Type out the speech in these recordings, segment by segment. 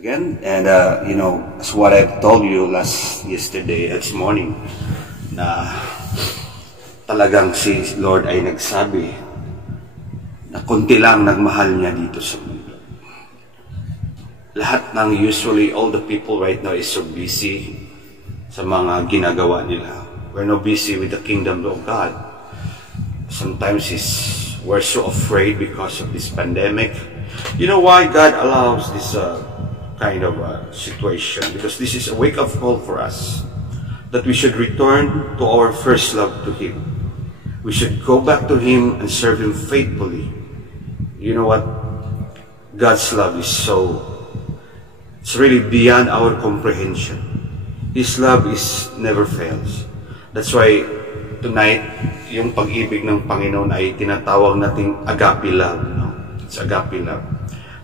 again, and as what I've told you this morning, na talagang si Lord ay nagsabi na konti lang nagmahal niya dito sa mundo. Lahat ng usually all the people right now is so busy sa mga ginagawa nila. We're not busy with the kingdom of God. Sometimes we're so afraid because of this pandemic. You know why God allows this kind of situation? Because this is a wake-up call for us that we should return to our first love to Him. We should go back to Him and serve Him faithfully. You know what? God's love is it's really beyond our comprehension. His love never fails. That's why tonight, yung pag-ibig ng Panginoon ay tinatawag nating agape love. No? It's agape love.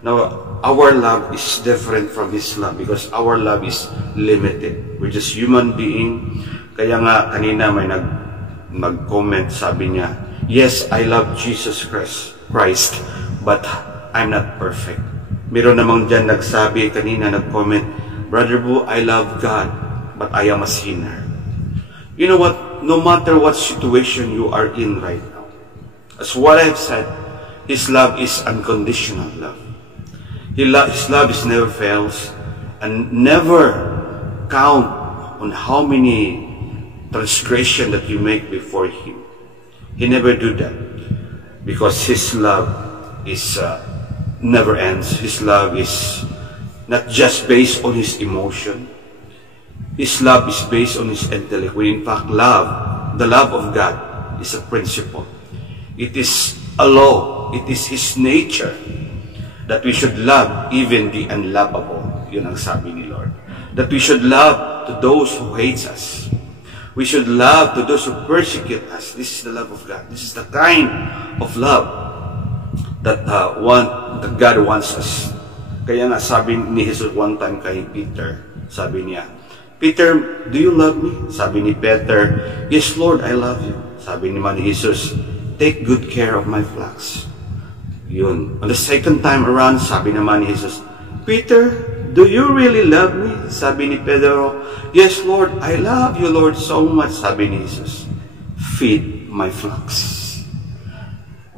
Now, our love is different from His love because our love is limited. We're just human being. Kaya nga, kanina may nag-comment, sabi niya, yes, I love Jesus Christ, but I'm not perfect. Meron namang dyan nagsabi, kanina nag-comment, Brother Boo, I love God, but I am a sinner. You know what? No matter what situation you are in right now, as what I've said, His love is unconditional love. His love never fails and never count on how many transgression that you make before Him. He never do that because His love never ends. His love is not just based on His emotion. His love is based on His intellect. When in fact the love of God is a principle. It is a law. It is His nature that we should love even the unlovable. Yun ang sabi ni Lord. That we should love to those who hate us. We should love to those who persecute us. This is the love of God. This is the kind of love that God wants us. Kaya nga sabi ni Jesus one time kay Peter, sabi niya, Peter, do you love me? Sabi ni Peter, yes Lord, I love you. Sabi naman ni Jesus, take good care of my flocks. Yun. On the second time around, sabi naman ni Jesus, Peter, do you really love me? Sabi ni Pedro, yes Lord, I love you Lord so much. Sabi ni Jesus, feed my flocks.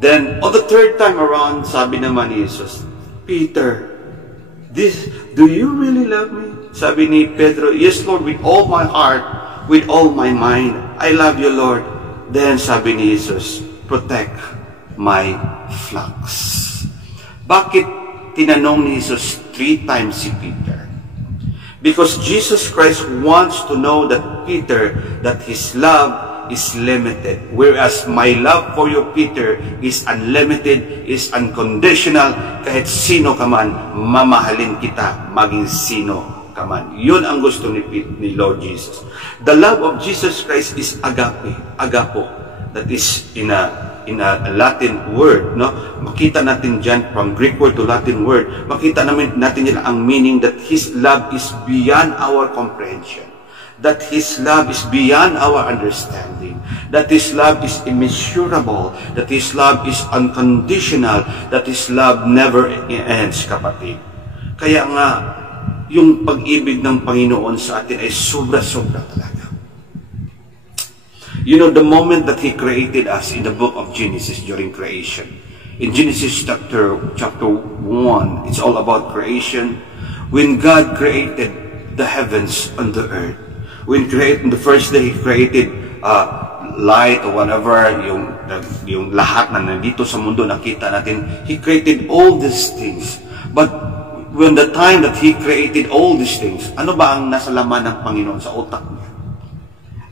Then, on the third time around, sabi naman ni Jesus, Peter, do you really love me? Sabi ni Pedro, yes Lord, with all my heart, with all my mind, I love you Lord. Then sabi ni Jesus, protect my flocks. Bakit tinanong ni Jesus 3 times si Peter? Because Jesus Christ wants to know that Peter, that His love is limited. Whereas my love for you, Peter, is unlimited, is unconditional. Kahit sino ka man, mamahalin kita, maging sino ka man. Yun ang gusto ni Lord Jesus. The love of Jesus Christ is agape, agapo. That is in a Latin word, no? Makita natin dyan, from Greek word to Latin word, makita natin yan ang meaning that His love is beyond our comprehension. That His love is beyond our understanding. That His love is immeasurable. That His love is unconditional. That His love never ends, kapatid. Kaya nga, yung pag-ibig ng Panginoon sa atin ay sobra-sobra talaga. You know, the moment that He created us in the book of Genesis during creation. In Genesis chapter 1, it's all about creation. When God created the heavens and the earth. When created the first day, He created light or whatever, yung lahat na nandito sa mundo nakita natin. He created all these things. But when the time that He created all these things, ano ba ang nasa laman ng Panginoon sa utak niya?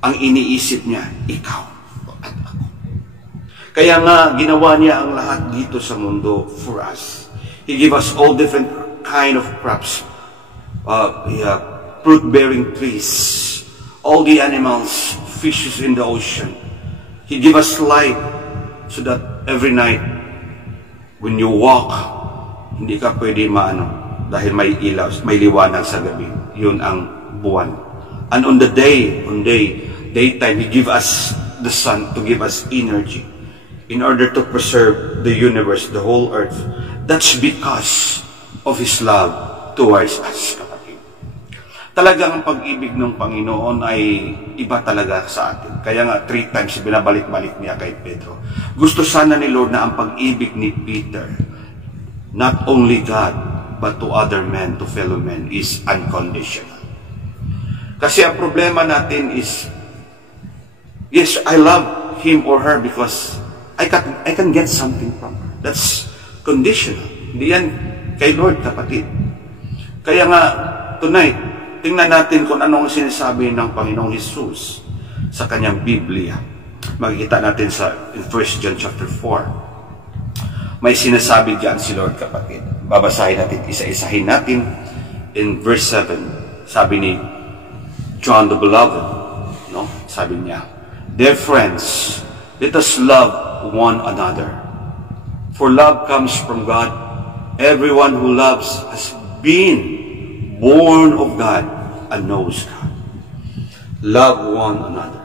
Ang iniisip niya, ikaw at ako. Kaya nga, ginawa niya ang lahat dito sa mundo for us. He gave us all different kind of crops, fruit-bearing trees, all the animals, fishes in the ocean. He gave us light so that every night, when you walk, hindi ka pwede dahil may ilaw, may liwanag sa gabi. Yun ang buwan. And on the daytime, He give us the sun to give us energy in order to preserve the universe, the whole earth. That's because of His love towards us, kapatid. Talagang ang pag-ibig ng Panginoon ay iba talaga sa atin. Kaya nga 3 times binabalik-balik niya kay Pedro. Gusto sana ni Lord na ang pag-ibig ni Peter, not only God, but to other men, to fellow men, is unconditional. Kasi ang problema natin is, yes, I love him or her because I can get something from her. That's conditional. Hindi yan kay Lord, kapatid. Kaya nga, tonight, tingnan natin kung anong sinasabi ng Panginoong Jesus sa kanyang Biblia. Makikita natin in 1 John chapter 4. May sinasabi diyan si Lord, kapatid. Babasahin natin, isa-isahin natin. In verse 7, sabi ni John the Beloved, no? Sabi niya, "Dear friends, let us love one another. For love comes from God. Everyone who loves has been born of God and knows God." Love one another.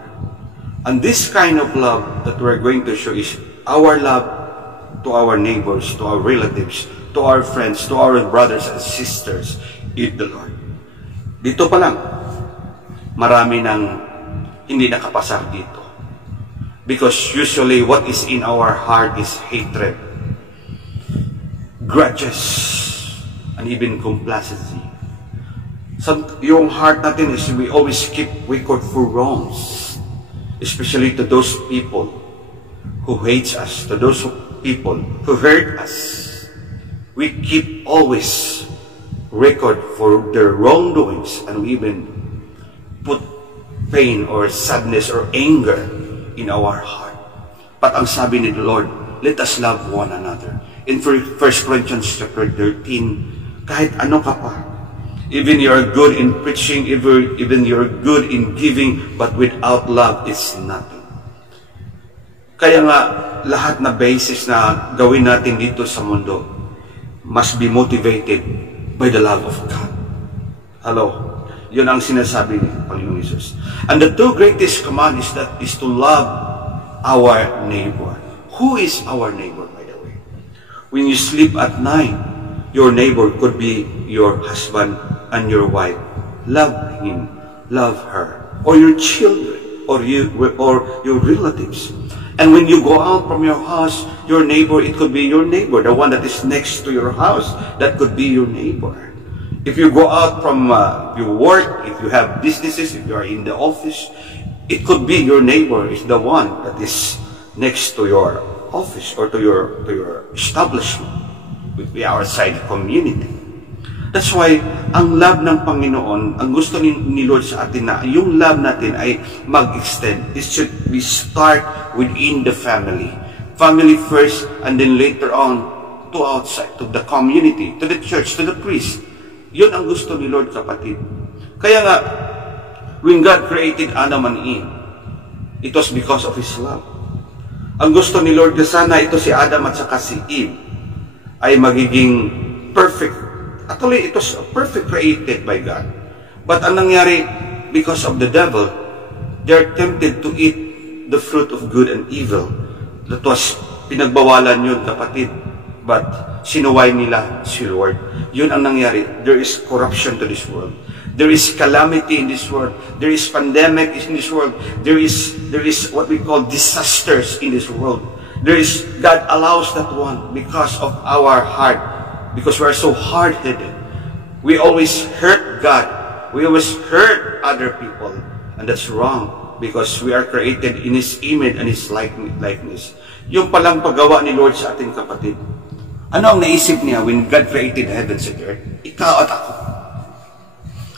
And this kind of love that we're going to show is our love to our neighbors, to our relatives, to our friends, to our brothers and sisters in the Lord. Dito pa lang, marami nang hindi nakapasar dito. Because usually what is in our heart is hatred, grudges, and even complacency. Yung heart natin is we always keep record for wrongs, especially to those people who hates us, to those people who hurt us. We keep always record for their wrongdoings, and we even put pain or sadness or anger in our heart. But ang sabi ni the Lord, let us love one another. In 1 Corinthians chapter 13, kahit ano ka pa, even you're good in preaching, even you're good in giving, but without love, it's nothing. Kaya nga, lahat na basis na gawin natin dito sa mundo must be motivated by the love of God. Hello? Yun ang sinasabi ni Panginoong Jesus. And the 2 greatest command is to love our neighbor. Who is our neighbor, by the way? When you sleep at night, your neighbor could be your husband and your wife. Love him, love her, or your children, or your relatives. And when you go out from your house, your neighbor, it could be your neighbor, the one that is next to your house, that could be your neighbor. If you go out from your work, if you have businesses, if you are in the office, it could be your neighbor is the one that is next to your office or to your establishment, with the outside community. That's why, ang love ng Panginoon, ang gusto ni Lord sa atin na yung love natin ay mag-extend. It should be start within the family. Family first, and then later on, to outside, to the community, to the church, to the priest. Yun ang gusto ni Lord, kapatid. Kaya nga, when God created Adam and Eve, it was because of His love. Ang gusto ni Lord na sana ito si Adam at saka si Eve ay magiging perfect. Actually, it was perfect created by God. But ang nangyari, because of the devil, they are tempted to eat the fruit of good and evil. That was, pinagbawalan yun, kapatid. But sinuway nila si Lord. Yun ang nangyari. There is corruption to this world. There is calamity in this world. There is pandemic in this world. There is what we call disasters in this world. God allows that one because of our heart. Because we are so hard-headed. We always hurt God. We always hurt other people. And that's wrong. Because we are created in His image and His likeness. Yung palang paggawa ni Lord sa ating kapatid. Ano ang naisip niya when God created heavens and earth? Ikaw at ako.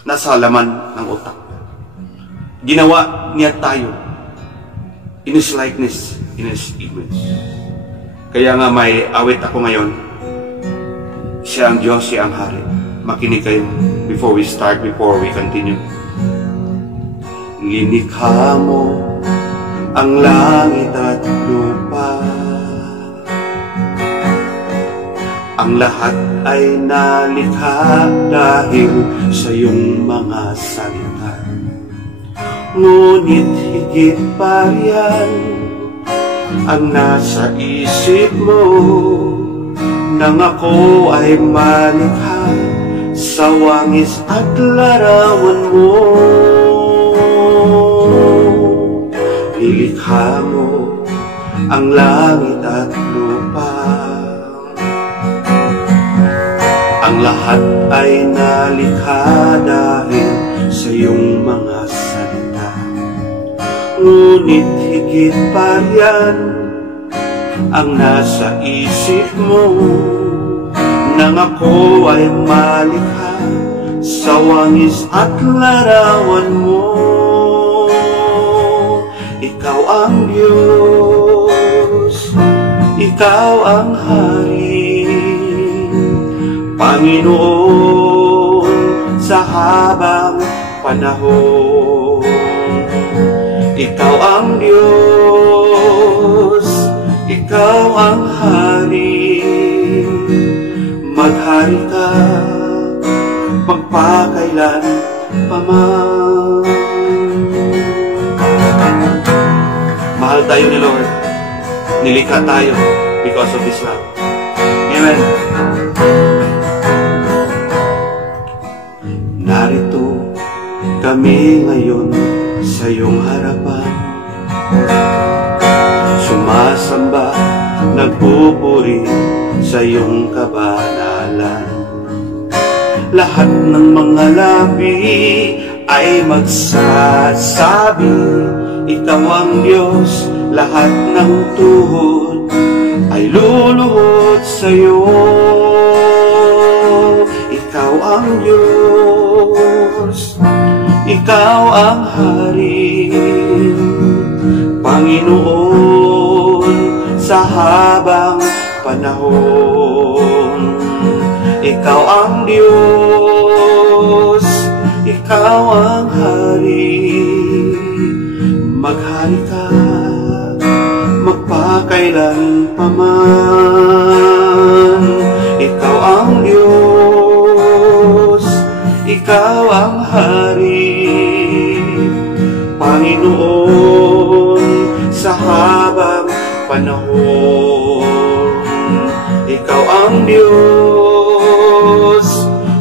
Nasa laman ng utak. Ginawa niya tayo in His likeness, in His image. Kaya nga may awit ako ngayon. Siya ang Diyos, siya ang Hari. Makinig kayo before we continue. Linikha mo ang langit at lupa. Ang lahat ay nalikha dahil sa iyong mga salita. Ngunit higit pa riyan ang nasa isip mo, nang ako ay malikha sa wangis at larawan mo. Nilikha mo ang langit at lupa, ang lahat ay nalikha dahil sa iyong mga salita. Ngunit higit pa riyan ang nasa isip mo, nang ako ay malikha sa wangis at larawan mo. Ikaw ang Diyos, ikaw ang Hari, Panginoon sa habang panahon. Ikaw ang Diyos, ikaw ang Hari, maghari ka magpakailan paman. Mahal tayo ni Lord, nilikha tayo because of His love. Amen. Narito kami ngayon sa iyong harapan, sumasamba, nagpupuri sa iyong kabanalan. Lahat ng mga labi ay magsasabi, ikaw ang Diyos. Lahat ng tuhod ay luluhod sa iyo. Ikaw ang Diyos, ikaw ang Hari, Panginoon sa habang panahon. Ikaw ang Diyos, ikaw ang Hari, maghari ka magpakailan paman. Ikaw ang Diyos, ikaw ang Hari, Panginoon sa habang panahon. Ikaw ang Diyos,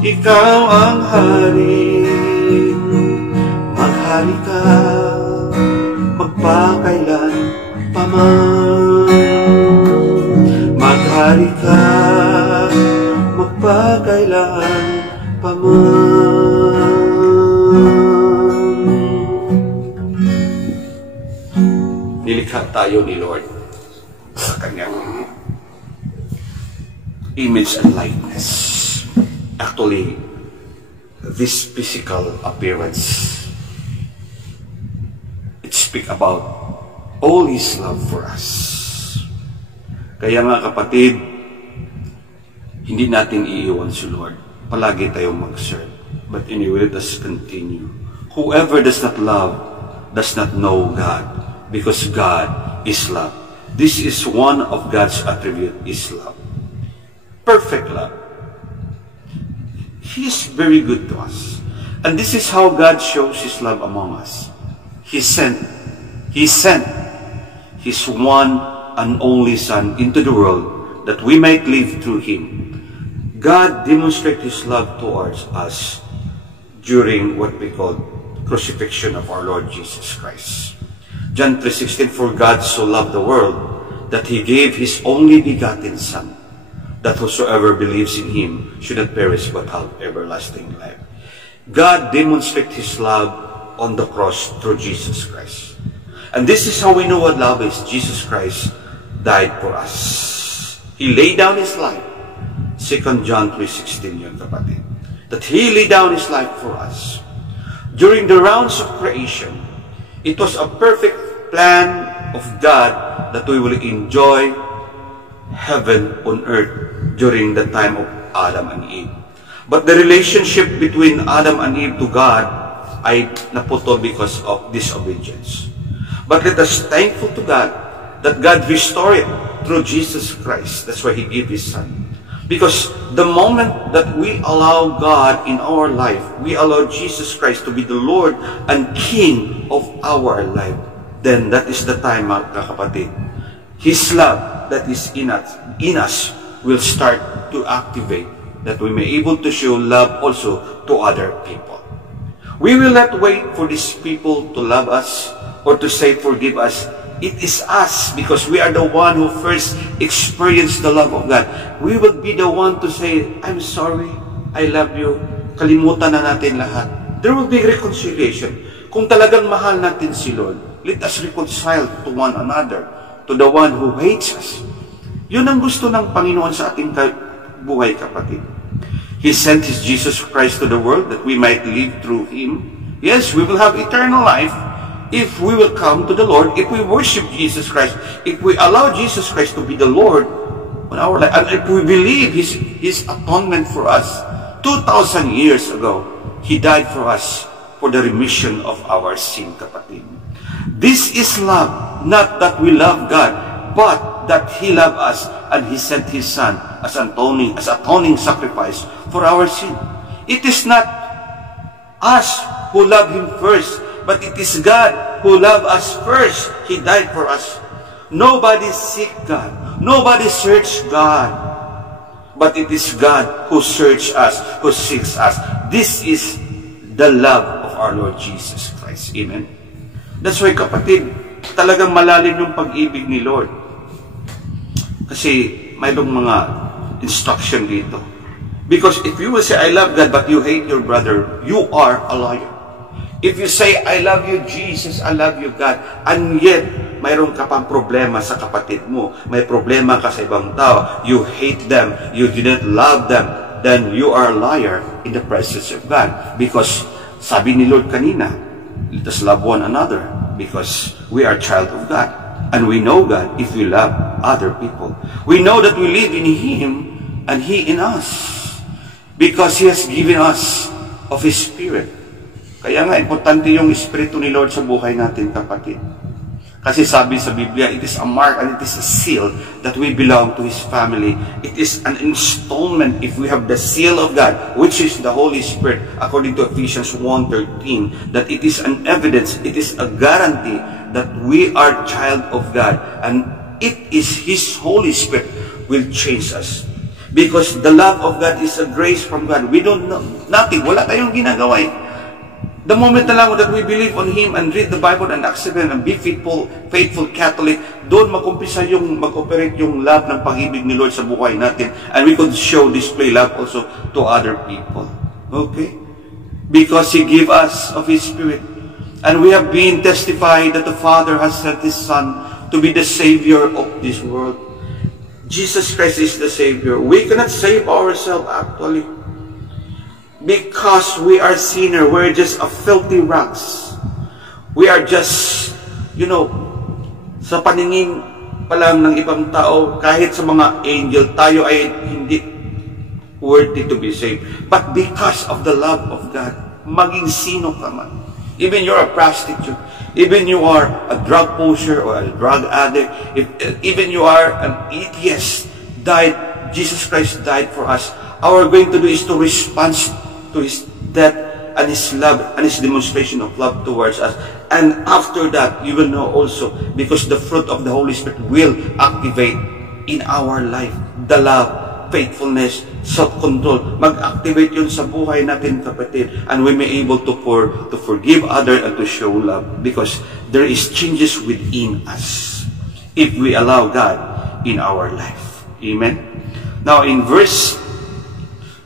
ikaw ang Hari, maghari ka magpakailan paman. Maghari ka magpakailan paman. Nilikha tayo ni Lord sa kanyang image and likeness. Actually, this physical appearance, it speaks about all His love for us. Kaya nga kapatid, hindi natin iiwan si Lord. Palagi tayong mag-serve. But anyway, let us continue. Whoever does not love does not know God, because God is love. This is one of God's attributes, is love. Perfect love. He is very good to us. And this is how God shows His love among us. He sent His one and only Son into the world that we might live through Him. God demonstrated His love towards us during what we call crucifixion of our Lord Jesus Christ. John 3:16, for God so loved the world that He gave His only begotten Son, that whosoever believes in Him should not perish but have everlasting life. God demonstrated His love on the cross through Jesus Christ. And this is how we know what love is. Jesus Christ died for us. He laid down His life. 2 John 3:16 yun, kapatid. That He laid down His life for us. During the rounds of creation, it was a perfect plan of God that we will enjoy heaven on earth during the time of Adam and Eve. But the relationship between Adam and Eve to God ay naputol because of disobedience. But let us thankful to God that God restored it through Jesus Christ. That's why He gave His Son. Because the moment that we allow God in our life, we allow Jesus Christ to be the Lord and King of our life, then that is the time, mga kapatid, His love that is in us will start to activate that we may able to show love also to other people. We will not wait for these people to love us or to say forgive us. It is us, because we are the one who first experienced the love of God. We will be the one to say, I'm sorry, I love you. Kalimutan na natin lahat. There will be reconciliation. Kung talagang mahal natin si Lord, let us reconcile to one another, to the one who hates us. Yun ang gusto ng Panginoon sa ating buhay, kapatid. He sent His Jesus Christ to the world that we might live through Him. Yes, we will have eternal life if we will come to the Lord, if we worship Jesus Christ, if we allow Jesus Christ to be the Lord on our life, and if we believe His atonement for us. 2,000 years ago, He died for us for the remission of our sin, kapatid. This is love, not that we love God, but that He loved us and He sent His Son as atoning sacrifice for our sin. It is not us who love Him first, but it is God who loved us first. He died for us. Nobody seek God. Nobody search God. But it is God who search us, who seeks us. This is the love of our Lord Jesus Christ. Amen? That's why, kapatid, talagang malalim yung pag-ibig ni Lord. Kasi mayroong mga instruction dito. Because if you will say, I love God, but you hate your brother, you are a liar. If you say, I love you, Jesus, I love you, God, and yet, mayroon ka pang problema sa kapatid mo, may problema ka sa ibang tao, you hate them, you do not love them, then you are a liar in the presence of God. Because, sabi ni Lord kanina, let us love one another, because we are child of God. And we know God if we love other people. We know that we live in Him and He in us. Because He has given us of His Spirit. Kaya nga, importante yung Espiritu ni Lord sa buhay natin, kapatid. Kasi sabi sa Biblia, it is a mark and it is a seal that we belong to His family. It is an installment if we have the seal of God, which is the Holy Spirit, according to Ephesians 1:13, that it is an evidence, it is a guarantee that we are child of God, and it is His Holy Spirit will change us. Because the love of God is a grace from God. We don't know nothing. Wala tayong ginagawa eh. The moment na lang that we believe on Him and read the Bible and accept Him and be faithful Catholic, doon mag-umpisa yung mag-operate yung love ng pag-ibig ni Lord sa buhay natin. And we could display love also to other people. Okay? Because He gave us of His Spirit. And we have been testified that the Father has sent His Son to be the Savior of this world. Jesus Christ is the Savior. We cannot save ourselves actually. Because we are sinner, we're just a filthy rags. We are just, sa paningin pa lang ng ibang tao, kahit sa mga angel, tayo ay hindi worthy to be saved. But because of the love of God, maging sino ka man, even you're a prostitute, even you are a drug pusher or a drug addict, even you are an atheist, Jesus Christ died for us. Our going to do is to respond to His death and His love and His demonstration of love towards us. And after that, you will know also, because the fruit of the Holy Spirit will activate in our life. The love, faithfulness, self-control. Mag-activate yun sa buhay natin, kapatid. And we may able to forgive others and to show love. Because there is changes within us if we allow God in our life. Amen? Now, in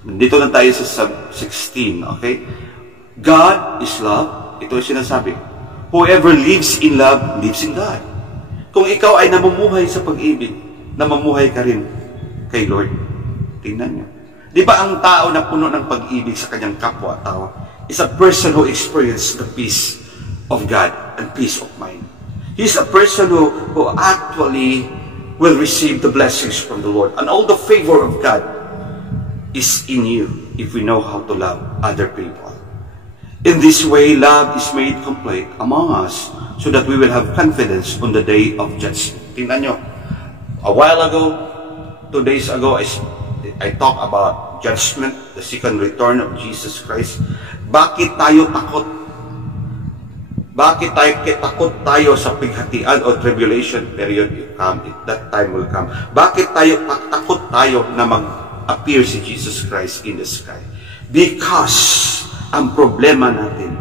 dito na tayo sa 16, okay? God is love. Ito yung sinasabi. Whoever lives in love, lives in God. Kung ikaw ay namumuhay sa pag-ibig, namumuhay ka rin kay Lord. Tingnan niyo. Di ba ang tao na puno ng pag-ibig sa kanyang kapwa-tao is a person who experienced the peace of God and peace of mind. He's a person who actually will receive the blessings from the Lord. And all the favor of God is in you if we know how to love other people. In this way, love is made complete among us so that we will have confidence on the day of judgment. Tingnan nyo. A while ago, 2 days ago, I talked about judgment, the second return of Jesus Christ. Bakit tayo takot? Bakit takot tayo sa pighatian o tribulation period? That time will come. Bakit takot tayo na appear si Jesus Christ in the sky. Because ang problema natin,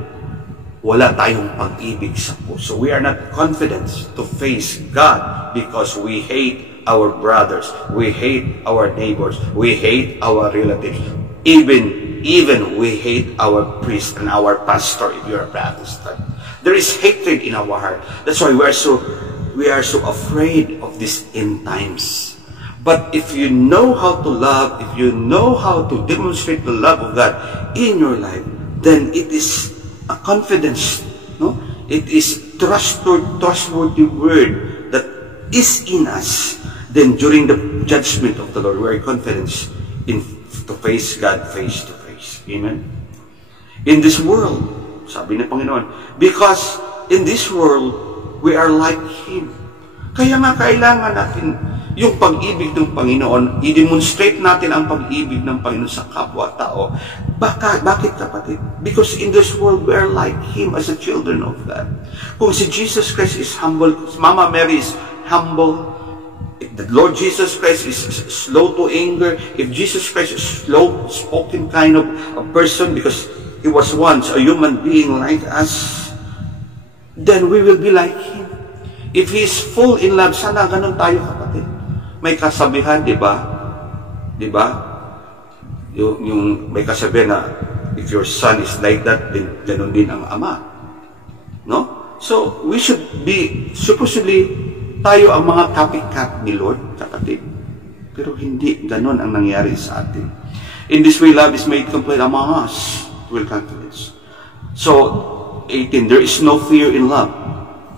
wala tayong pag-ibig sa puso. We are not confident to face God because we hate our brothers, we hate our neighbors, we hate our relatives. Even we hate our priest and our pastor if you're a Protestant. There is hatred in our heart. That's why we are so afraid of these end times. But if you know how to love, if you know how to demonstrate the love of God in your life, then it is a confidence, no? It is trustworthy word that is in us. Then during the judgment of the Lord, we are confident to face God face to face. Amen? In this world, sabi ng Panginoon, because in this world, we are like Him. Kaya nga kailangan natin yung pag-ibig ng Panginoon, i-demonstrate natin ang pag-ibig ng Panginoon sa kapwa-tao. Bakit kapatid? Because in this world, we are like Him as a children of God. Kung si Jesus Christ is humble, Mama Mary is humble, if the Lord Jesus Christ is slow to anger, if Jesus Christ is slow-spoken kind of a person because He was once a human being like us, then we will be like Him. If He is full in love, sana ganun tayo kapatid. May kasabihan, di ba? Di ba? Yung may kasabihan na, if your son is like that, then ganun din ang ama. No? So, we should be, supposedly, tayo ang mga copycat ni Lord, kapatid. Pero hindi ganun ang nangyari sa atin. In this way, love is made complete among us. Will confidence. So, 18, there is no fear in love.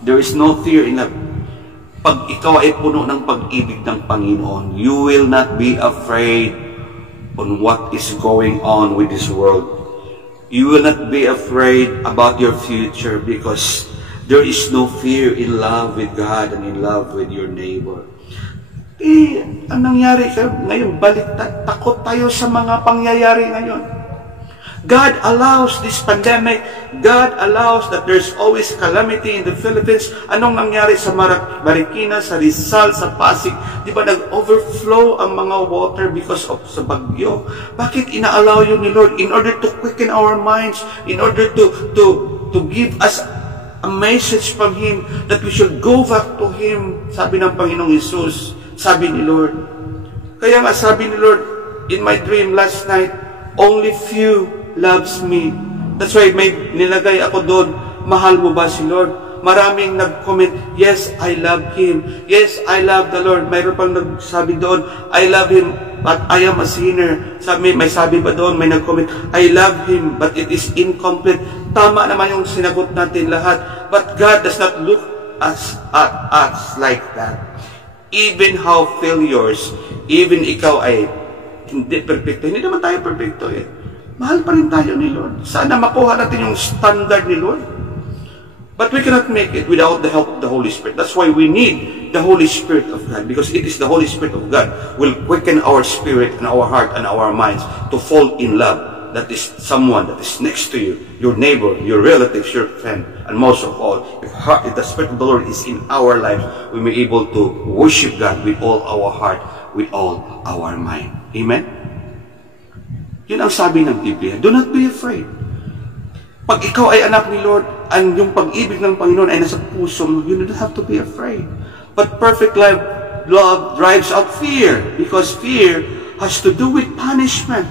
There is no fear in love. Pag ikaw ay puno ng pag-ibig ng Panginoon, you will not be afraid on what is going on with this world. You will not be afraid about your future because there is no fear in love with God and in love with your neighbor. Ang nangyari ngayon, takot tayo sa mga pangyayari ngayon. God allows this pandemic. God allows that there's always calamity in the Philippines. Anong nangyari sa Marikina, sa Rizal, sa Pasig? Di ba nag-overflow ang mga water because of sa bagyo? Bakit ina-allow yun ni Lord? In order to quicken our minds, in order to give us a message from Him that we should go back to Him. Sabi ng Panginoong Jesus, sabi ni Lord. Kaya nga sabi ni Lord, in my dream last night, only few loves me. That's why may nilagay ako doon, mahal mo ba si Lord? Maraming nag-comment, yes, I love Him. Yes, I love the Lord. Mayroon pang nagsabi doon, I love Him, but I am a sinner. May sabi ba doon, may nag-comment, I love Him, but it is incomplete. Tama naman yung sinagot natin lahat. But God does not look at us like that. Even how failures, even ikaw ay hindi perfecto. Hindi naman tayo perfecto eh. Mahal pa rin tayo ni Lord. Sana makuha natin yung standard ni Lord. But we cannot make it without the help of the Holy Spirit. That's why we need the Holy Spirit of God. Because it is the Holy Spirit of God will quicken our spirit and our heart and our minds to fall in love. That is someone that is next to you, your neighbor, your relatives, your friend. And most of all, if the Spirit of the Lord is in our lives, we may be able to worship God with all our heart, with all our mind. Amen? Yun ang sabi ng Biblia. Do not be afraid. Pag ikaw ay anak ni Lord, ang yung pag-ibig ng Panginoon ay nasa puso mo, you don't have to be afraid. But perfect love drives out fear, because fear has to do with punishment.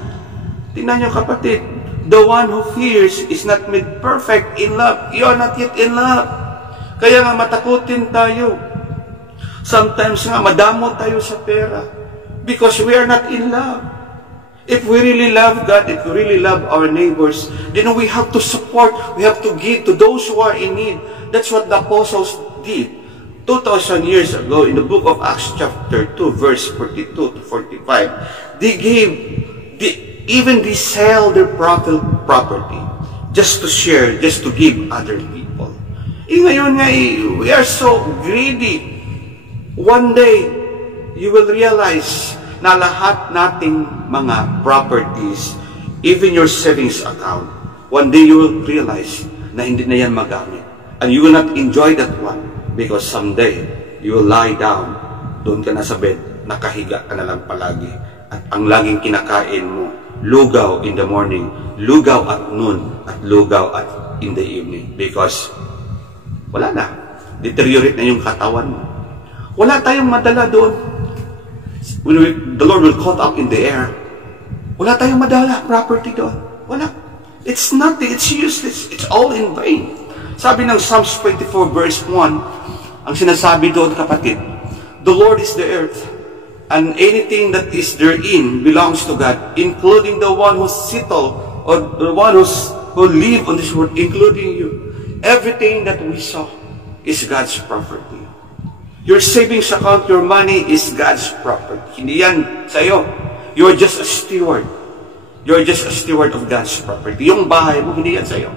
Tingnan niyo kapatid, the one who fears is not made perfect in love. You are not yet in love. Kaya nga matakutin tayo. Sometimes nga madamo tayo sa pera because we are not in love. If we really love God, if we really love our neighbors, then we have to support, we have to give to those who are in need. That's what the apostles did. 2,000 years ago, in the book of Acts chapter 2, verse 42 to 45, they gave, even they sell their property just to share, just to give other people. Ngayon nga, we are so greedy. One day, you will realize na lahat nating mga properties, even your savings account, one day you will realize na hindi na yan magamit. And you will not enjoy that one because someday you will lie down, doon ka na sa bed, nakahiga ka na lang palagi. At ang laging kinakain mo, lugaw in the morning, lugaw at noon, at lugaw at in the evening. Because wala na. Deteriorate na yung katawan mo. Wala tayong madala doon. When the Lord will caught up in the air, wala tayong madala property doon. Wala. It's nothing. It's useless. It's all in vain. Sabi ng Psalms 24 verse 1, ang sinasabi doon, kapatid, the Lord is the earth, and anything that is therein belongs to God, including the one who settle, or the one who live on this world, including you. Everything that we saw is God's property. Your savings account, your money is God's property. Hindi yan sa'yo. You're just a steward. You're just a steward of God's property. Yung bahay mo, hindi yan sa'yo.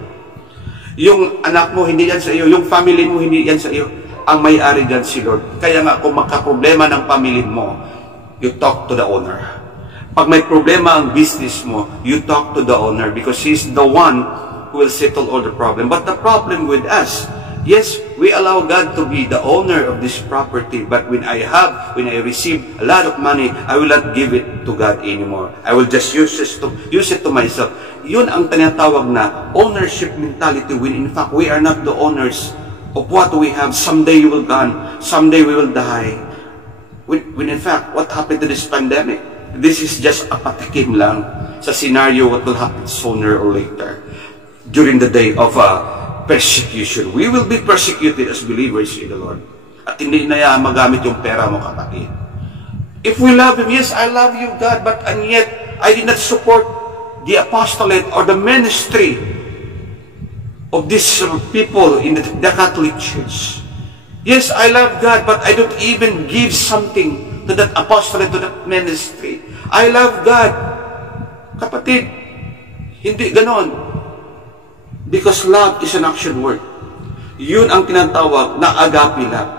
Yung anak mo, hindi yan sa'yo. Yung family mo, hindi yan sa'yo. Ang may-ari dyan si Lord. Kaya nga, kung magka-problema ng pamilya mo, you talk to the owner. Pag may problema ang business mo, you talk to the owner because he's the one who will settle all the problem. But the problem with us, yes, we allow God to be the owner of this property, but when I receive a lot of money, I will not give it to God anymore. I will just use it to myself. Yun ang tinatawag na ownership mentality, when in fact, we are not the owners of what we have. Someday you will gone. Someday we will die. When in fact, what happened to this pandemic? This is just a patikim lang sa scenario what will happen sooner or later during the day of persecution. We will be persecuted as believers in the Lord. At hindi na magamit yung pera mo, kapatid. If we love Him, yes, I love you, God, but and yet, I did not support the apostolate or the ministry of these people in the Catholic Church. Yes, I love God, but I don't even give something to that apostolate, to that ministry. I love God. Kapatid, hindi ganon. Because love is an action word. Yun ang tinatawag na agape love.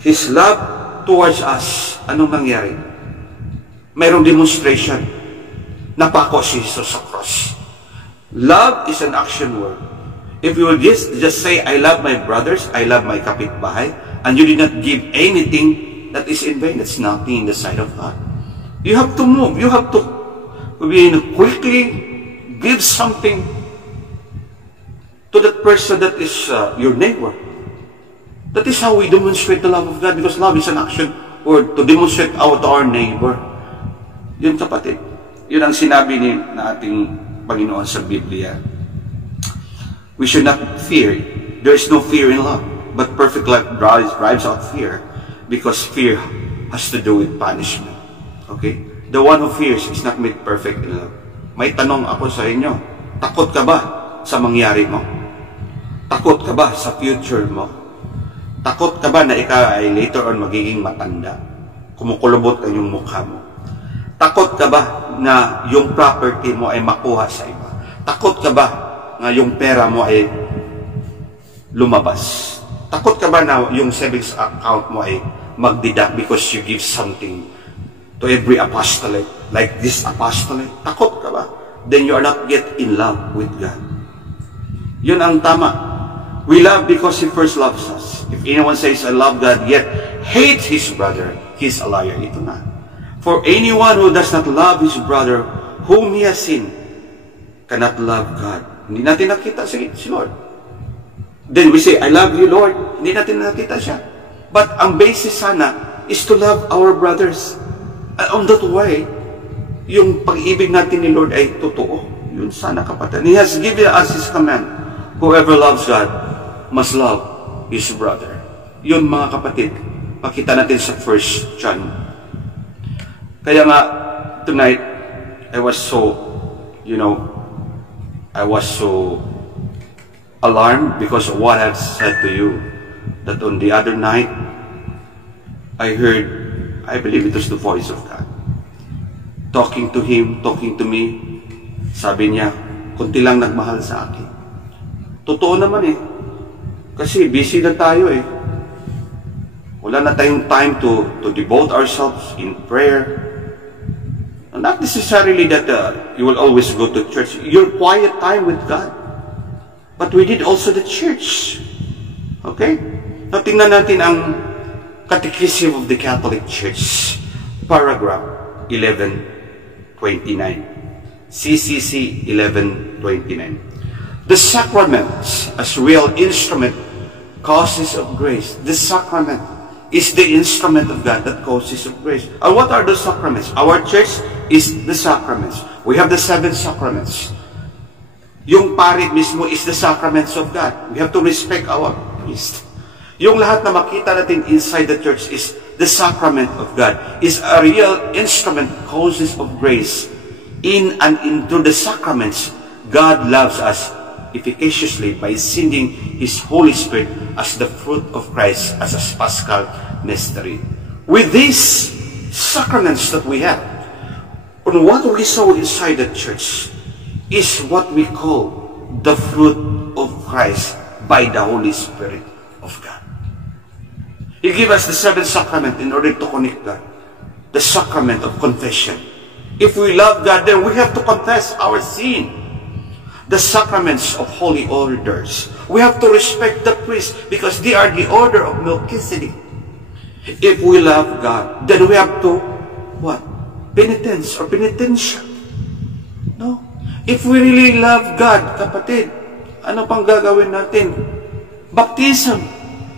His love towards us. Anong nangyari? Mayroong demonstration. Napako si Jesus sa cross. Love is an action word. If you will just say, I love my brothers, I love my kapitbahay, and you did not give anything, that is in vain. That's nothing in the sight of God. You have to move. You have to quickly give something to that person that is your neighbor. That is how we demonstrate the love of God, because love is an action word to demonstrate out to our neighbor. Yun, kapatid. Yun ang sinabi na ating Panginoon sa Biblia. We should not fear. There is no fear in love. But perfect love drives out fear. Because fear has to do with punishment. Okay? The one who fears is not made perfect in love. May tanong ako sa inyo. Takot ka ba sa mangyari mo? Takot ka ba sa future mo? Takot ka ba na ikaw ay later on magiging matanda? Kumukulubot ang yung mukha mo. Takot ka ba na yung property mo ay makuha sa iba? Takot ka ba na yung pera mo ay lumabas? Takot ka ba na yung savings account mo ay magdidak because you give something to every apostolate, like this apostolate? Takot ka ba? Then you are not yet in love with God. Yun ang tama. We love because He first loves us. If anyone says, I love God, yet hates his brother, he is a liar. Ito na. For anyone who does not love his brother, whom he has seen, cannot love God. Hindi natin nakita si Lord. Then we say, I love you, Lord. Hindi natin nakita siya. But ang basis sana is to love our brothers. And on that way, yung pag-ibig natin ni Lord ay totoo. Yun sana, kapatid. He has given us His command. Whoever loves God must love his brother. Yun, mga kapatid. Pakita natin sa 1 John. Kaya nga, tonight, I was so alarmed because of what I've said to you. That on the other night, I believe it was the voice of God. Talking to Him, talking to me. Sabi niya, kunti lang nagmahal sa akin. Totoo naman eh. Kasi busy na tayo eh. Wala na tayong time to devote ourselves in prayer. Not necessarily that you will always go to church. Your quiet time with God. But we did also the church. Okay? Now, tingnan natin ang Catechism of the Catholic Church. Paragraph. 11:29. CCC 11:29. The sacraments as real instrument causes of grace. The sacrament is the instrument of God that causes of grace. And what are those sacraments? Our church is the sacraments. We have the 7 sacraments. Yung pari mismo is the sacraments of God. We have to respect our priest. Yung lahat na makita natin inside the church is the sacrament of God. Is a real instrument, causes of grace. In and into the sacraments, God loves us efficaciously by sending His Holy Spirit as the fruit of Christ as a paschal mystery. With these sacraments that we have, and what we saw inside the church is what we call the fruit of Christ by the Holy Spirit of God. He gave us the 7 sacrament in order to connect God. The sacrament of confession. If we love God, then we have to confess our sin. The sacraments of holy orders. We have to respect the priests because they are the order of Melchizedek. If we love God, then we have to, what? Penitence or penitensya. No? If we really love God, kapatid, ano pang gagawin natin? Baptism.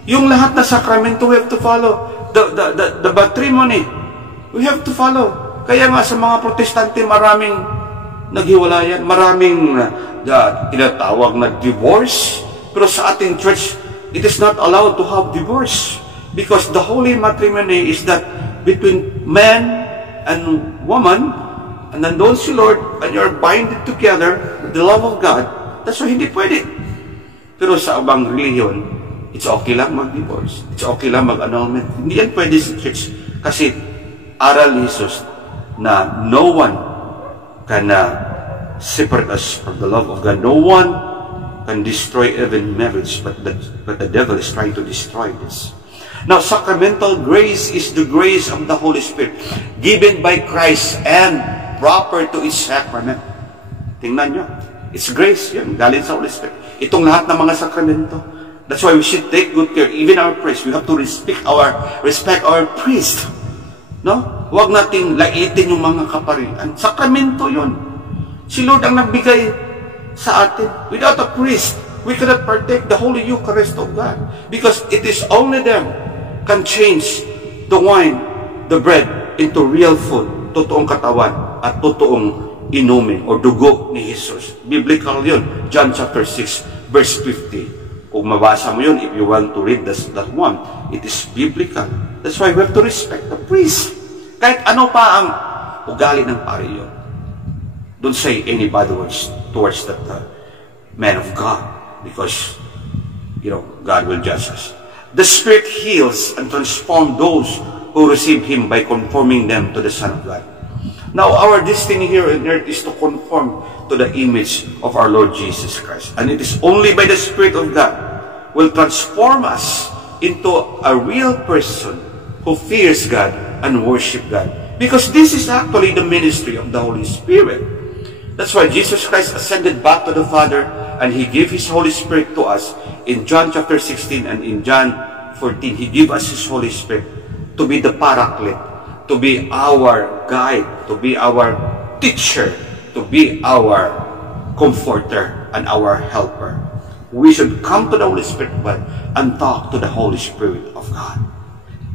Yung lahat na sakramento, we have to follow. The matrimony, we have to follow. Kaya nga sa mga protestante, maraming naghiwalayan, maraming tinatawag na divorce. Pero sa ating church, it is not allowed to have divorce. Because the holy matrimony is that between man and woman, and nandun si Lord, and you're binded together with the love of God. That's why hindi pwede. Pero sa ibang religion, it's okay lang mag-divorce. It's okay lang mag-annulment. Hindi yan pwede sa church. Kasi aral ni Jesus na no one can separate us from the love of God. No one can destroy even marriage, but the devil is trying to destroy this. Now, sacramental grace is the grace of the Holy Spirit given by Christ and proper to its sacrament. Tingnan nyo. It's grace yun. Galing sa Holy Spirit. Itong lahat ng mga sakramento. That's why we should take good care. Even our priest, we have to respect our priest. No? Huwag nating laitin yung mga kaparian. Sakramento yun. Si Lord ang nagbigay sa atin. Without a priest, we cannot partake the Holy Eucharist of God. Because it is only them can change the wine, the bread, into real food, totoong katawan, at totoong inumin o dugo ni Jesus. Biblical yun. John chapter 6, verse 50. Kung mabasa mo yun, if you want to read that one, it is biblical. That's why we have to respect the priest. Kahit ano pa ang ugali ng pari yun. Don't say any bad words towards that man of God. Because, God will judge us. The Spirit heals and transforms those who receive Him by conforming them to the Son of God. Now, our destiny here on earth is to conform to the image of our Lord Jesus Christ. And it is only by the Spirit of God will transform us into a real person who fears God and worship God. Because this is actually the ministry of the Holy Spirit. That's why Jesus Christ ascended back to the Father and He gave His Holy Spirit to us. In John chapter 16 and in John 14, He gave us His Holy Spirit to be the Paraclete, to be our guide, to be our teacher, to be our comforter and our helper. We should come to the Holy Spirit of God and talk to the Holy Spirit of God.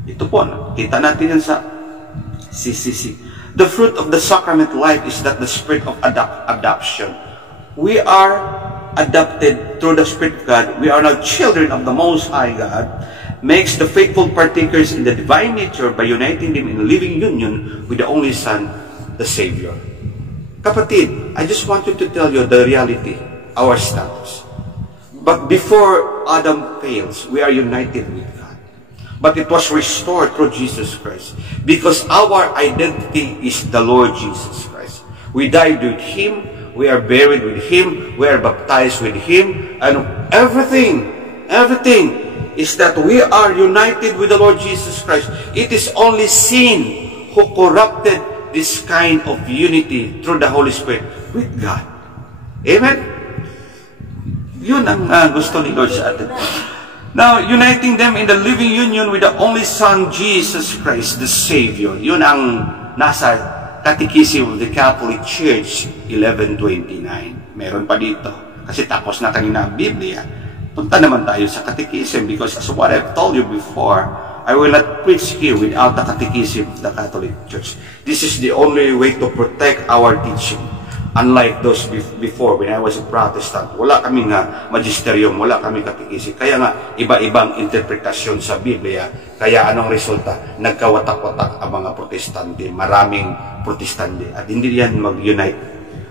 Ito po, kita natin yan sa CCC. The fruit of the sacrament life is that the spirit of adoption. We are adopted through the Spirit of God. We are now children of the Most High God. Makes the faithful partakers in the divine nature by uniting them in a living union with the only Son, the Savior. Kapatid, I just want you to tell you the reality, our status. But before Adam fails, we are united with God. But it was restored through Jesus Christ. Because our identity is the Lord Jesus Christ. We died with Him. We are buried with Him. We are baptized with Him. And everything is that we are united with the Lord Jesus Christ. It is only sin who corrupted this kind of unity through the Holy Spirit with God. Amen? Yun ang gusto ni Lord sa atin. Now, uniting them in the living union with the only Son, Jesus Christ, the Savior. Yun ang nasa Catechism of the Catholic Church, 1129. Meron pa dito. Kasi tapos na kanina ang Biblia. Punta naman tayo sa Catechism because as what I've told you before, I will not preach here without the Catechism of the Catholic Church. This is the only way to protect our teaching. Unlike those before, when I was a Protestant, wala kami nga magisterium, wala kami katekism. Kaya nga, iba-ibang interpretasyon sa Biblia. Kaya anong resulta? Nagkawatak-watak ang mga Protestante, maraming Protestante. At hindi yan mag-unite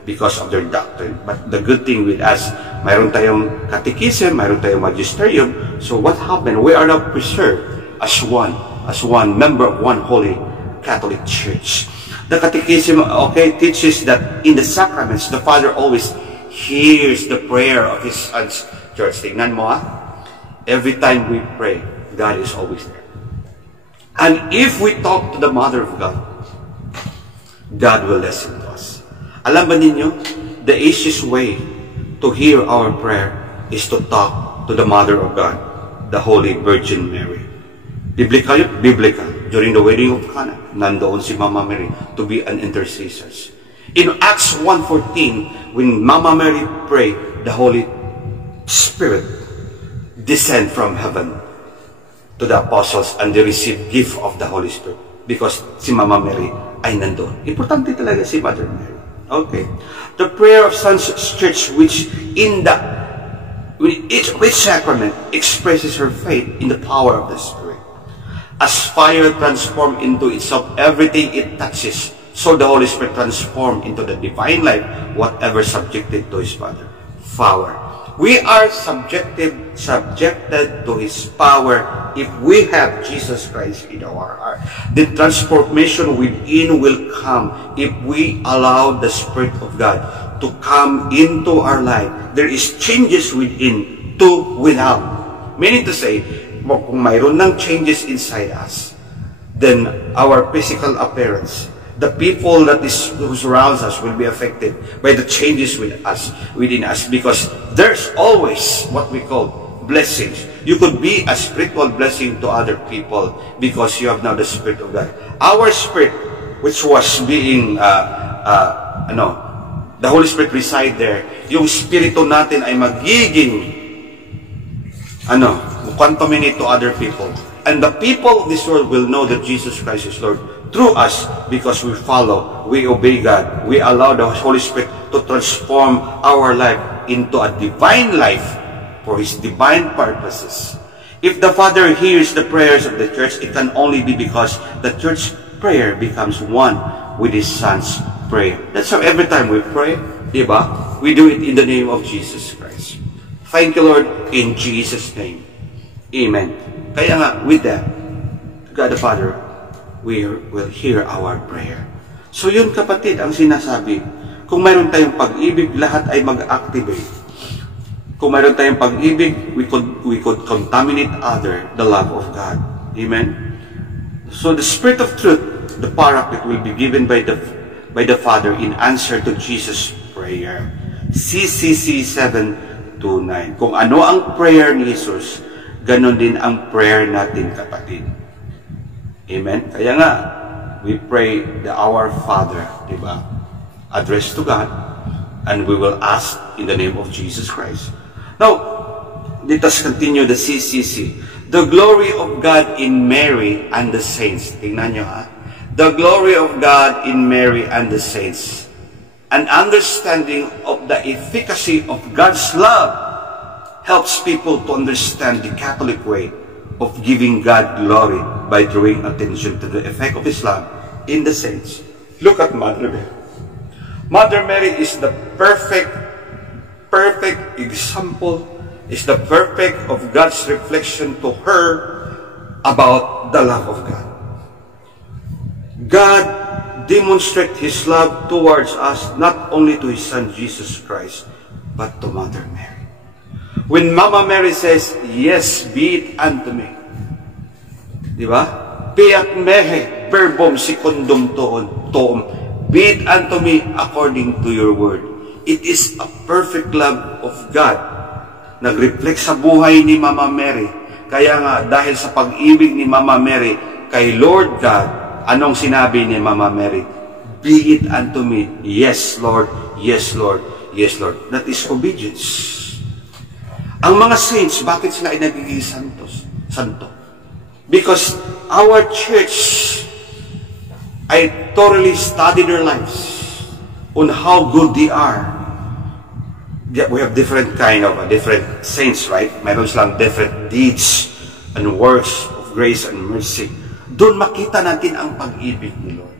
because of their doctrine. But the good thing with us, mayroon tayong katekism, mayroon tayong magisterium. So what happened? We are now preserved as one member of one holy Catholic Church. The Catechism, teaches that in the sacraments, the Father always hears the prayer of His Son's church. Tingnan mo every time we pray, God is always there. And if we talk to the Mother of God, God will listen to us. Alam ba ninyo, the easiest way to hear our prayer is to talk to the Mother of God, the Holy Virgin Mary. Biblical. During the wedding of Cana, nandoon si Mama Mary to be an intercessor. In Acts 1:14, when Mama Mary prayed, the Holy Spirit descend from heaven to the apostles and they received gift of the Holy Spirit because si Mama Mary ay nandoon. Importante talaga si Mother Mary. Okay. The prayer of Son's Church, which which sacrament expresses her faith in the power of the Spirit. As fire transforms into itself everything it touches, so the Holy Spirit transforms into the divine life whatever subjected to His power. We are subjected to His power if we have Jesus Christ in our heart. The transformation within will come if we allow the Spirit of God to come into our life. There is changes within to without. Meaning to say, kung mayroon ng changes inside us, then our physical appearance, the people who surrounds us will be affected by the changes within us because there's always what we call blessings. You could be a spiritual blessing to other people because you have now the Spirit of God. Our spirit, which was being, the Holy Spirit reside there, yung spirito natin ay magiging, contaminate to other people. And the people of this world will know that Jesus Christ is Lord through us because we follow, we obey God, we allow the Holy Spirit to transform our life into a divine life for His divine purposes. If the Father hears the prayers of the church, it can only be because the church prayer becomes one with His Son's prayer. That's how every time we pray, diba? We do it in the name of Jesus Christ. Thank you, Lord, in Jesus' name. Amen. Kaya nga, with that, God the Father will hear our prayer. So yun kapatid, ang sinasabi, kung mayroon tayong pag-ibig, lahat ay mag-activate. Kung mayroon tayong pag-ibig, we could contaminate the love of God. Amen? So the Spirit of Truth, the Paraclete, will be given by the Father in answer to Jesus' prayer. CCC 729. Kung ano ang prayer ni Jesus, ganon din ang prayer natin, kapatid. Amen? Kaya nga, we pray the Our Father, diba? Address to God, and we will ask in the name of Jesus Christ. Now, let us continue the CCC. The glory of God in Mary and the saints. Tingnan nyo The glory of God in Mary and the saints. An understanding of the efficacy of God's love helps people to understand the Catholic way of giving God glory by drawing attention to the effect of His love in the saints. Look at Mother Mary. Mother Mary is the perfect example, is the perfect of God's reflection to her about the love of God. God demonstrates His love towards us not only to His Son Jesus Christ, but to Mother Mary. When Mama Mary says, yes, be it unto me. Diba? Fiat mehe, verbum secundum tuum. Be it unto me according to your word. It is a perfect love of God. Nag-reflect sa buhay ni Mama Mary. Kaya nga, dahil sa pag-ibig ni Mama Mary kay Lord God, anong sinabi ni Mama Mary? be it unto me. Yes, Lord. Yes, Lord. Yes, Lord. That is obedience. Ang mga saints, bakit sila ay nagiging santo? Because our church, I thoroughly study their lives on how good they are. We have different different saints, right? Mayroon silang different deeds and works of grace and mercy. Doon makita natin ang pag-ibig ni Lord.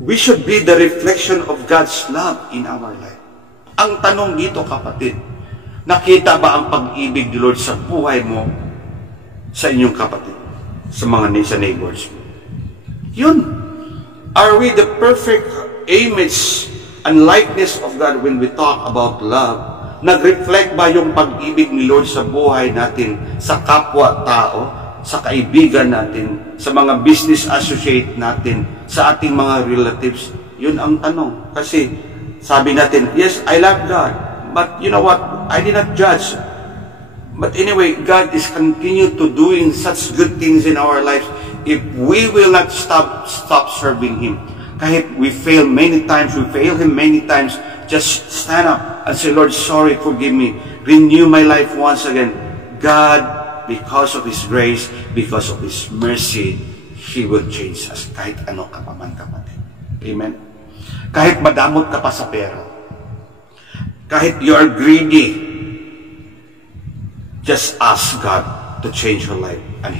We should be the reflection of God's love in our life. Ang tanong dito, kapatid, nakita ba ang pag-ibig ni Lord sa buhay mo, sa inyong kapatid, sa neighbors mo? Yun. Are we the perfect image and likeness of God when we talk about love? Nag-reflect ba yung pag-ibig ni Lord sa buhay natin, sa kapwa-tao, sa kaibigan natin, sa mga business associate natin, sa ating mga relatives? Yun ang tanong. Kasi sabi natin, yes, I love God, but you know what? I did not judge. But anyway, God is continue to doing such good things in our lives if we will not stop serving Him. Kahit we fail many times, we fail Him many times, just stand up and say, Lord, sorry, forgive me. Renew my life once again. God, because of His grace, because of His mercy, He will change us. Kahit ano ka pa man, kapatid. Amen? Kahit madamot ka pa sa pera, kahit you are greedy, just ask God to change your life and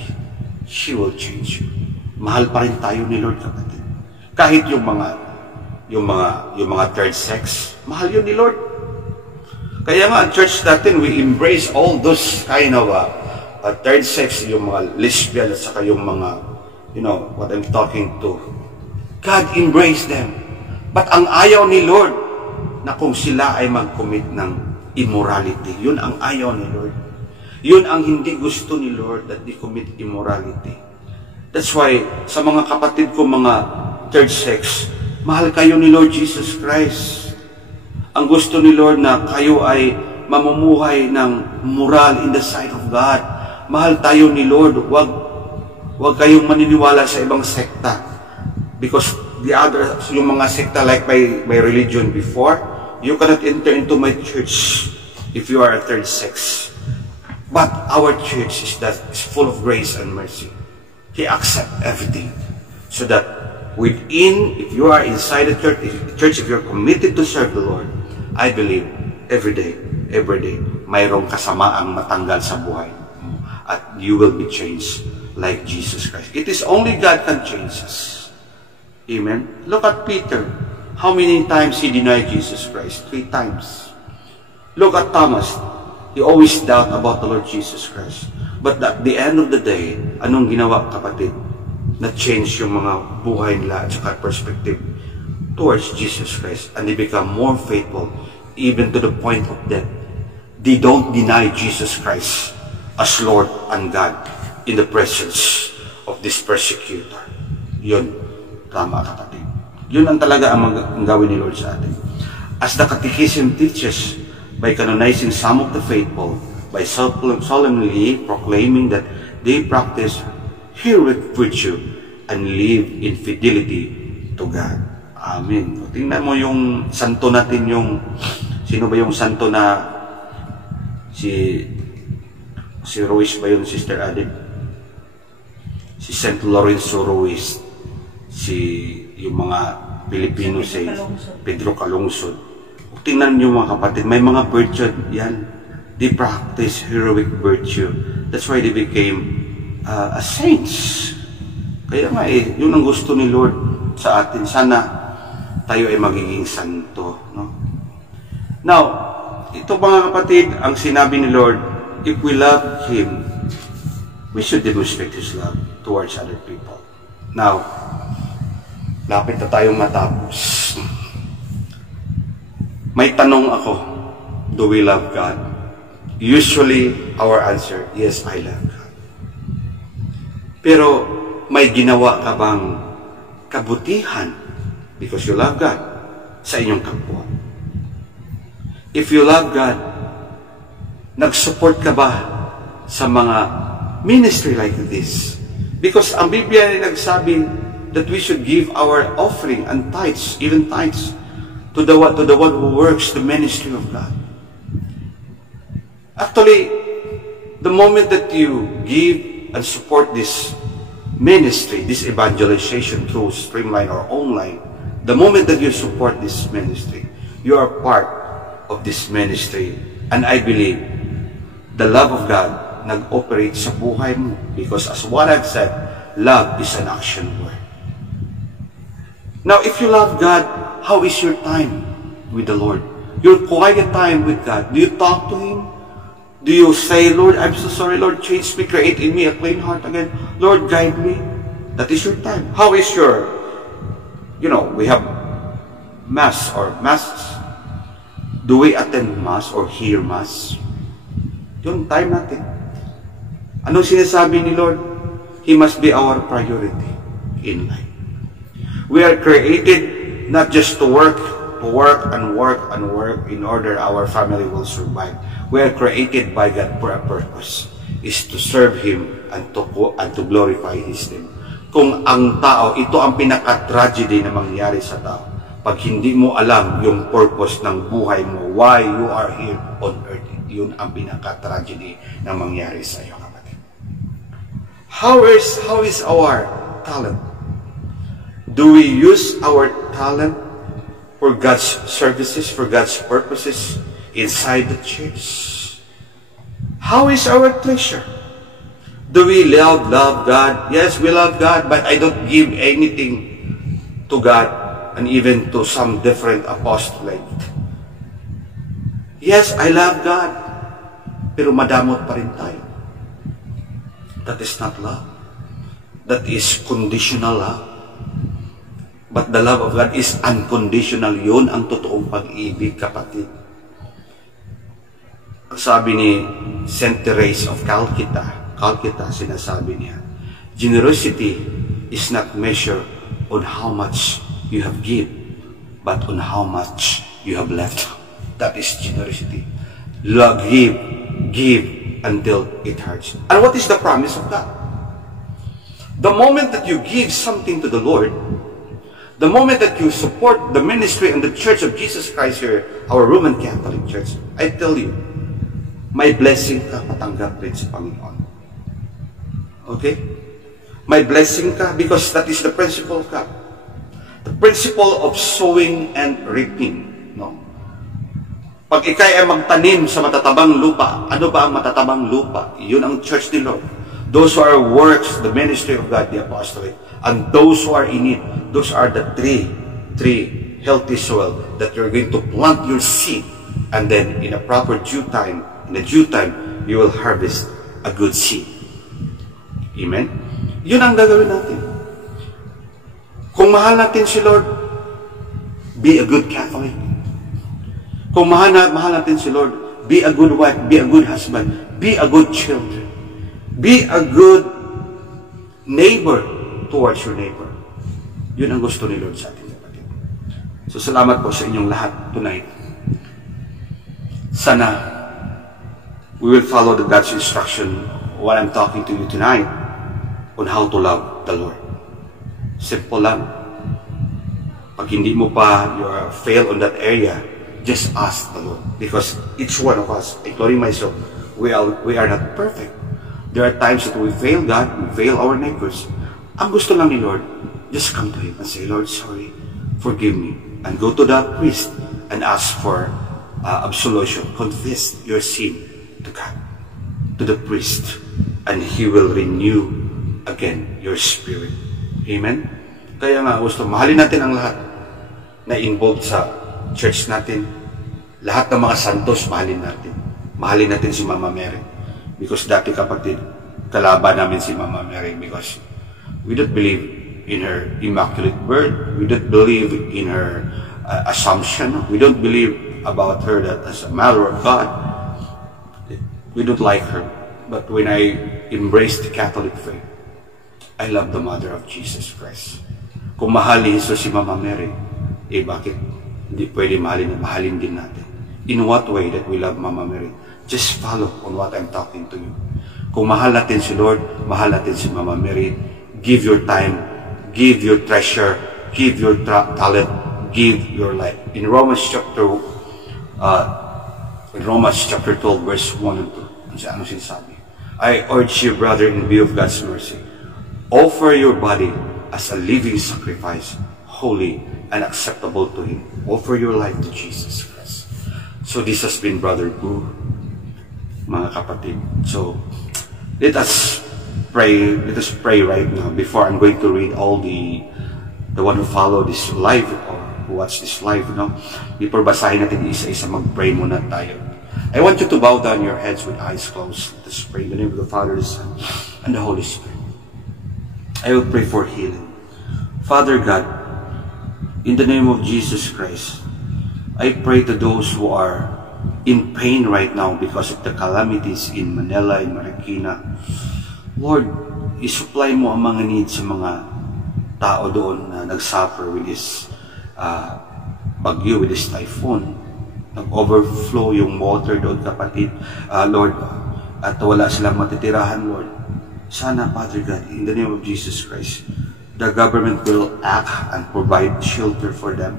He will change you. Mahal pa rin tayo ni Lord, kapatid. Kahit yung mga third sex, mahal yun ni Lord. Kaya nga, church natin, we embrace all those kind of third sex, yung mga lesbian at saka yung mga, what I'm talking to. God embrace them. But ang ayaw ni Lord, na kung sila ay mag-commit ng immorality, yun ang ayaw ni Lord. Yun ang hindi gusto ni Lord, that they commit immorality. That's why, sa mga kapatid ko, mga third sex, mahal kayo ni Lord Jesus Christ. Ang gusto ni Lord na kayo ay mamumuhay ng moral in the sight of God. Mahal tayo ni Lord. Huwag kayong maniniwala sa ibang sekta. Because yung mga sekta like my religion before, you cannot enter into my church if you are a third sex. But our church is full of grace and mercy. He accepts everything. So that within, if you are inside the church, if you're committed to serve the Lord, I believe every day, mayroong kasamaang matanggal sa buhay mo. At you will be changed like Jesus Christ. It is only God can change us. Amen? Look at Peter. How many times he denied Jesus Christ? 3 times. Look at Thomas. He always doubt about the Lord Jesus Christ. But at the end of the day, anong ginawa, kapatid? Na-change yung mga buhay nila at saka perspective towards Jesus Christ. And they become more faithful even to the point of death. They don't deny Jesus Christ as Lord and God in the presence of this persecutor. Yun, tama, kapatid. Yun ang talaga ang gawin ni Lord sa atin. As the Catechism teaches, by canonizing some of the faithful, by solemnly proclaiming that they practice heroic virtue and live in fidelity to God. Amen. Tingnan mo yung santo natin, sino ba yung santo na si Ruiz ba yun, Sister Adit? Si St. Lorenzo Ruiz. Yung mga Pilipino Pedro Calungsod. Tingnan nyo mga kapatid, may mga virtue yan. They practice heroic virtue. That's why they became saints. Kaya nga yun ang gusto ni Lord sa atin. Sana tayo ay magiging santo. No? Now, ito mga kapatid, ang sinabi ni Lord, if we love Him, we should demonstrate His love towards other people. Now, lapit na tayong matapos. May tanong ako, do we love God? Usually, our answer, yes, I love God. Pero, may ginawa ka bang kabutihan because you love God sa inyong kapwa? If you love God, nag-support ka ba sa mga ministry like this? Because ang Biblia ay nagsabi, that we should give our offering and tithes, even tithes, to the one who works the ministry of God. Actually, the moment that you give and support this ministry, this evangelization through Streamline or online, the moment that you support this ministry, you are part of this ministry. And I believe the love of God nag-operate sa buhay mo. Because as what I've said, love is an action word. Now, if you love God, how is your time with the Lord? Your quiet time with God. Do you talk to Him? Do you say, Lord, I'm so sorry, Lord, change me, create in me a clean heart again. Lord, guide me. That is your time. How is your, we have Mass or Masses. Do we attend Mass or hear Mass? Yung time natin. Anong sinasabi ni Lord? He must be our priority in life. We are created not just to work and work and work in order our family will survive. We are created by God for a purpose, is to serve Him and to glorify His name. Kung ang tao, ito ang pinaka-tragedy na mangyari sa tao. Pag hindi mo alam yung purpose ng buhay mo, why you are here on earth, yun ang pinaka-tragedy na mangyari sa iyo, kapatid. How is our talent? Do we use our talent for God's services, for God's purposes inside the church? How is our treasure? Do we love God? Yes, we love God, but I don't give anything to God and even to some different apostolate. Yes, I love God, pero madamot pa rin tayo. That is not love. That is conditional love. But the love of God is unconditional. Yun ang totoong pag-ibig, kapatid. Sabi ni Saint Teresa of Calcutta, sinasabi niya, generosity is not measured on how much you have given, but on how much you have left. That is generosity. Love, give until it hurts. And what is the promise of God? The moment that you give something to the Lord, the moment that you support the ministry and the Church of Jesus Christ here, our Roman Catholic Church, I tell you, may blessing ka matanggap rin sa Panginoon. Okay? May blessing ka because that is the principle of God. The principle of sowing and reaping. No? Pag ikay ay magtanim sa matatabang lupa, ano ba ang matatabang lupa? Yun ang church ni Lord. Those who are works, the ministry of God, the apostolate, and those who are in it, those are the three healthy soil that you're going to plant your seed, and then in a proper due time, you will harvest a good seed. Amen? Yun ang gagawin natin. Kung mahal natin si Lord, be a good Catholic. Kung mahal natin si Lord, be a good wife, be a good husband, be a good children, be a good neighbor towards your neighbor. Yun ang gusto ni Lord sa atin, kapatid. So, salamat po sa inyong lahat tonight. Sana we will follow the God's instruction while I'm talking to you tonight on how to love the Lord. Simple lang. Pag hindi mo pa you fail on that area, just ask the Lord. Because each one of us, including myself, we are not perfect. There are times that we fail God, we fail our neighbors. Ang gusto lang ni Lord, just come to Him and say, Lord, sorry, forgive me. And go to the priest and ask for absolution. Confess your sin to God, to the priest, and He will renew again your spirit. Amen? Kaya nga gusto, mahalin natin ang lahat na involved sa church natin. Lahat ng mga santos, mahalin natin. Mahalin natin si Mama Mary. Because dati, kapatid, kalaban namin si Mama Mary because we don't believe in her immaculate birth. We don't believe in her assumption. We don't believe about her that as a mother of God. We don't like her. But when I embraced the Catholic faith, I love the mother of Jesus Christ. Kung mahal ni Jesus si Mama Mary, bakit hindi pwede mahalin din natin? In what way that we love Mama Mary? Just follow on what I'm talking to you. Kung mahal natin si Lord, mahal natin si Mama Mary, give your time, give your treasure, give your talent, give your life. In Romans chapter 12, verse 1 and 2, ano sinasabi? I urge you, brother, in view of God's mercy, offer your body as a living sacrifice, holy and acceptable to Him. Offer your life to Jesus Christ. So this has been Brother Gu, mga kapatid. So let us pray. Let us pray right now before I'm going to read all the one who follow this live or who watch this live. Before basahin natin isa-isa, mag-pray muna tayo. I want you to bow down your heads with eyes closed. Let us pray in the name of the Father, the Son, and the Holy Spirit. I will pray for healing. Father God, in the name of Jesus Christ, I pray to those who are in pain right now because of the calamities in Manila, in Marikina. Lord, isupply mo ang mga needs sa mga tao doon na nagsuffer with this bagyo, with this typhoon. Nag-overflow yung water doon, kapatid, Lord, at wala silang matitirahan, Lord. Sana, Father God, in the name of Jesus Christ, the government will act and provide shelter for them.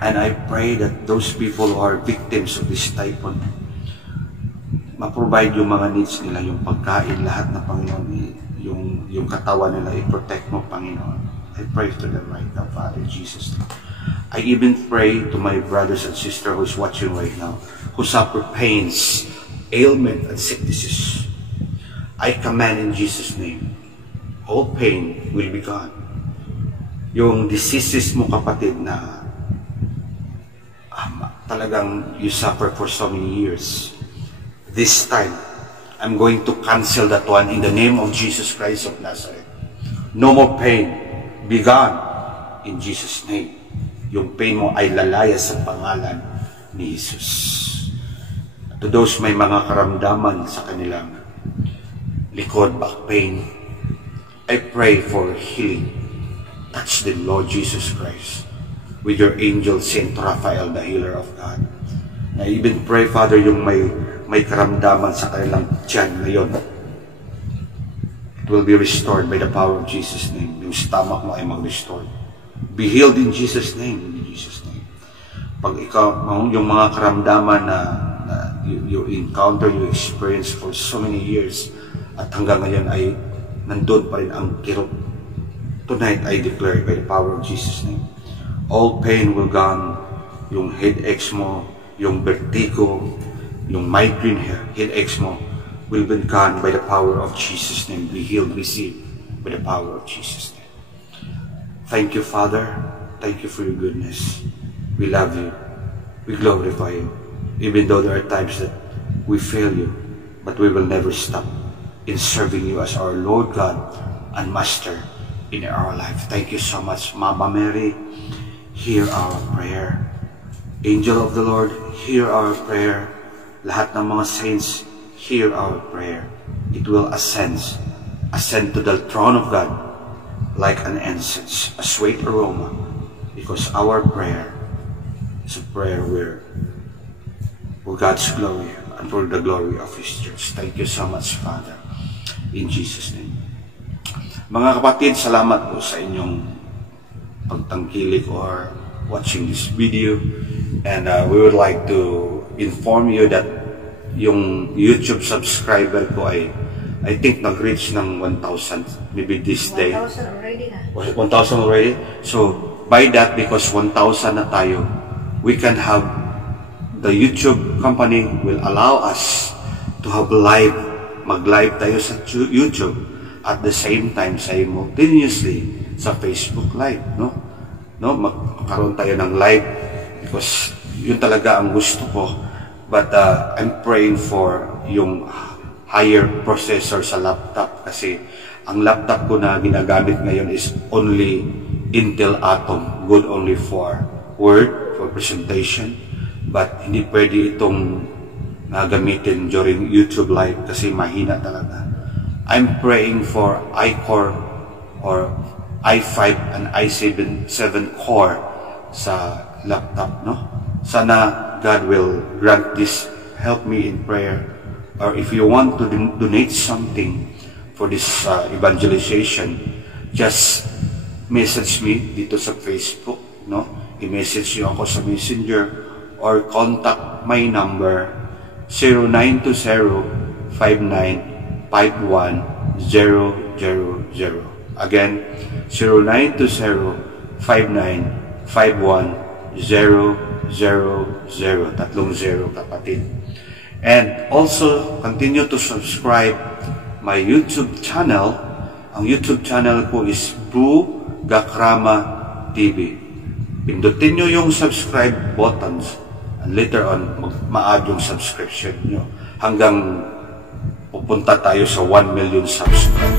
And I pray that those people who are victims of this typhoon, ma-provide yung mga needs nila, yung pagkain, lahat na, Panginoon, yung katawan nila, i-protect mo, Panginoon. I pray to them right now, Father Jesus. I even pray to my brothers and sisters who is watching right now, who suffer pains, ailment, and sicknesses. I command in Jesus' name, all pain will be gone. Yung diseases mo, kapatid, na talagang you suffer for so many years, this time, I'm going to cancel that one in the name of Jesus Christ of Nazareth. No more pain. Be gone in Jesus' name. Yung pain mo ay lalaya sa pangalan ni Jesus. To those may mga karamdaman sa kanilang likod, back pain, I pray for healing. Touch them, Lord Jesus Christ, with your angel Saint Raphael, the healer of God. I even pray, Father, yung may karamdaman sa kanilang tiyan ngayon, it will be restored by the power of Jesus' name. Yung stomach mo ay mag-restore. Be healed in Jesus' name. In Jesus' name. Pag ikaw, yung mga karamdaman na you encounter, you experience for so many years, at hanggang ngayon ay nandun pa rin ang kirot. Tonight, I declare by the power of Jesus' name, all pain will gone. Yung headaches mo, yung vertigo, yung migraine headaches mo, will be gone by the power of Jesus' name. Be healed, receive by the power of Jesus' name. Thank you, Father. Thank you for your goodness. We love you. We glorify you. Even though there are times that we fail you, but we will never stop in serving you as our Lord God and Master in our life. Thank you so much, Mama Mary. Hear our prayer. Angel of the Lord, hear our prayer. Lahat ng mga saints, hear our prayer. It will ascend to the throne of God like an incense, a sweet aroma, because our prayer is a prayer where for God's glory and for the glory of His church. Thank you so much, Father, in Jesus' name. Mga kapatid, salamat po sa inyong pagtangkilik or watching this video, and we would like to inform you that yung YouTube subscriber ko ay I think nag-reach ng 1,000 maybe this day. 1,000 already na. 1,000 already? So, by that, because 1,000 na tayo, we can have, the YouTube company will allow us to have live, mag-live tayo sa YouTube at the same time, simultaneously sa Facebook Live, no? Magkaroon tayo ng live because yun talaga ang gusto ko. But I'm praying for yung higher processor sa laptop kasi ang laptop ko na ginagamit ngayon is only Intel Atom, good only for Word, for presentation, but hindi pwede itong gamitin during YouTube Live kasi mahina talaga. I'm praying for iCore or i5 and i7 core sa laptop, no? Sana God will grant this. Help me in prayer. Or if you want to donate something for this evangelization, just message me dito sa Facebook, no? I-message nyo ako sa Messenger or contact my number 0920-5951-000. Again, 0920-5951-000. Tatlong zero, kapatid. And also, continue to subscribe my YouTube channel. Ang YouTube channel ko is Bu Gakrama TV. Pindutin nyo yung subscribe buttons and later on ma-add yung subscription nyo hanggang pupunta tayo sa 1 million subscribe.